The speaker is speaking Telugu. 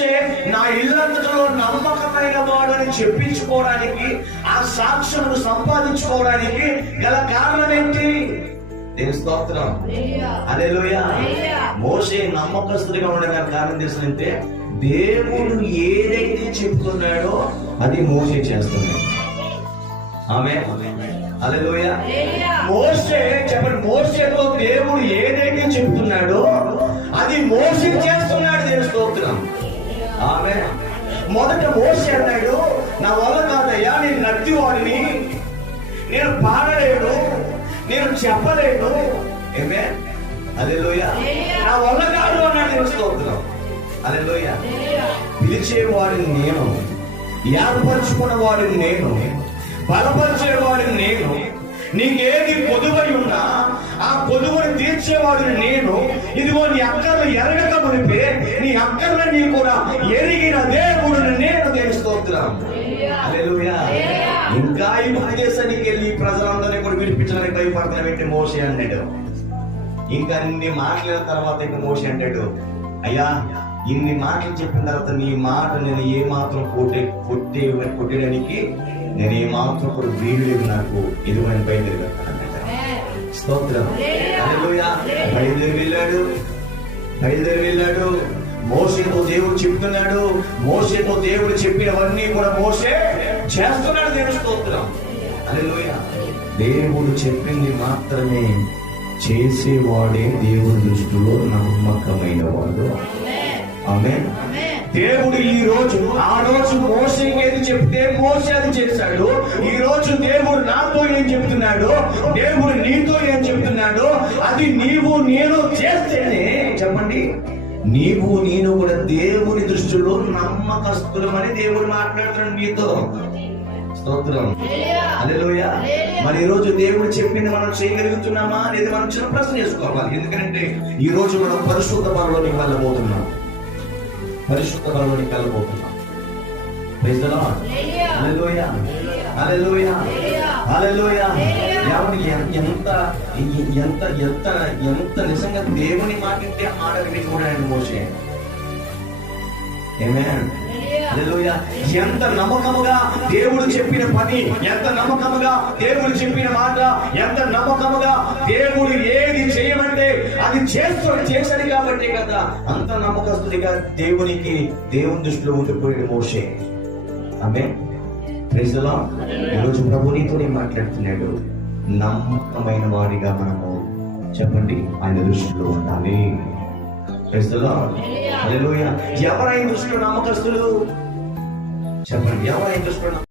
మోషే నా ఇల్లంతటిలో నమ్మకమైన వాడు అని చెప్పించుకోవడానికి, ఆ సాక్ష్యమును సంపాదించుకోవడానికి గల కారణం ఏంటి? దేవుని స్తోత్రం, హల్లెలూయా. మోషే నమ్మకస్తుడిగా ఉండడానికి కారణం తెలుసుంటే, దేవుడు ఏదైతే చెప్తున్నాడో అది మోషే చేస్తున్నాడు. ఆమేన్, హల్లెలూయా. మోషే చెప్పండి, మోషేతో దేవుడు ఏదైతే చెప్తున్నాడో అది మోషే చేస్తున్నాడు. దేవుని స్తోత్రం, ఆమేన్. మొదట మోషే అన్నాడు, నా వల్ల కాదయ్యా, నేను నత్తివాడిని, నేను పాడలేను, నేను చెప్పలేను. ఆమేన్, హల్లెలూయా. నా వల్ల కాదు అన్నాడు. దేవుని స్తోత్రం, హల్లెలూయా. పిలిచేవాడిని నేను, ఏర్పరచుకున్న వాడిని నేను, బలపరిచేవాడిని నేను, నీకేది కొదువై ఉన్నా ఆ కొదువుని తీర్చేవాడిని నేను. ఇదిగో నీ అక్కర్లు ఎరగక మునిపే నీ అక్కర్లన్నీ కూడా ఎరిగిన దేవుడిని నేను. దేవుని స్తోత్రం, హల్లెలూయా. ఇంకా ఈ ప్రదేశానికి వెళ్ళి ప్రజలందరినీ కూడా విడిపించడానికి భయపడుతున్న వ్యక్తి మోషే అన్నాడు. ఇంకా అన్ని మాట్లాడిన తర్వాత ఇంకా మోషే అంటాడు, అయ్యా ఇన్ని మాటలు చెప్పిన తర్వాత నీ మాట నేను ఏ మాత్రం కొట్టేయడానికి నేను ఏ మాత్రం కూడా వీలు లేదు నాకు. ఇదిగోని బయలుదేరి స్తోత్రం, హల్లెలూయా. బయలుదేరి వెళ్ళాడు. మోషేతో దేవుడు చెప్తున్నాడు. మోషేతో దేవుడు చెప్పినవన్నీ కూడా మోషే చేస్తున్నాడు. దేవుని స్తోత్రం, హల్లెలూయా. దేవుడు చెప్పింది మాత్రమే చేసేవాడే దేవుడి దృష్టిలో నమ్మకమైన వాడు. ఆమేన్. దేవుడు ఆ రోజు మోషేకి ఏది చెప్తే మోషే అది చేశాడు. ఈ రోజు దేవుడు నాతో ఏం చెప్తున్నాడు, దేవుడు నీతో ఏం చెప్తున్నాడు, అది నీవు నేను చేస్తేనే, చెప్పండి, నీవు నేను కూడా దేవుని దృష్టిలో నమ్మకస్తులమని దేవుడు మాట్లాడుతున్నాడు మీతో. స్తోత్రం, హల్లెలూయా. మరి ఈ రోజు దేవుడు చెప్పింది మనం చేయగలుగుతున్నామా అనేది మనం చిన్న ప్రశ్న చేసుకోవాలి. ఎందుకంటే ఈ రోజు మనం పరిశుద్ధ బలలోనికి వెళ్ళబోతున్నాం. ప్రైజ్ ది లార్డ్, హల్లెలూయా, హల్లెలూయా, హల్లెలూయా. ఎంత నిజంగా దేవుని మాటింటే ఆడవిని చూడండి మోషే. ఆమేన్, హల్లెలూయా. ఎంత నమ్మకముగా దేవుడు చెప్పిన పని, ఎంత నమ్మకముగా దేవుడు చెప్పిన మాట, ఎంత నమ్మకముగా దేవుడు ఏది చేయమంటే అది చేశాడు కాబట్టి కదా అంత నమ్మకస్తుడిగా దేవుని దృష్టిలో ఉండిపోయాడు మోషే. ఆమేన్, ప్రైజ్ ది లార్డ్. ఈరోజు ప్రభు నీతోనే మాట్లాడుతున్నాడు. నమ్మకమైన వాడిగా మనము, చెప్పండి, ఆయన దృష్టిలో ఉండాలి. ప్రైజ్ ది లార్డ్, హల్లెలూయా. ఎవరైనా దృష్టిలో నమ్మకస్తులు? చెప్పండి, ఎవరైనా దృష్టిలో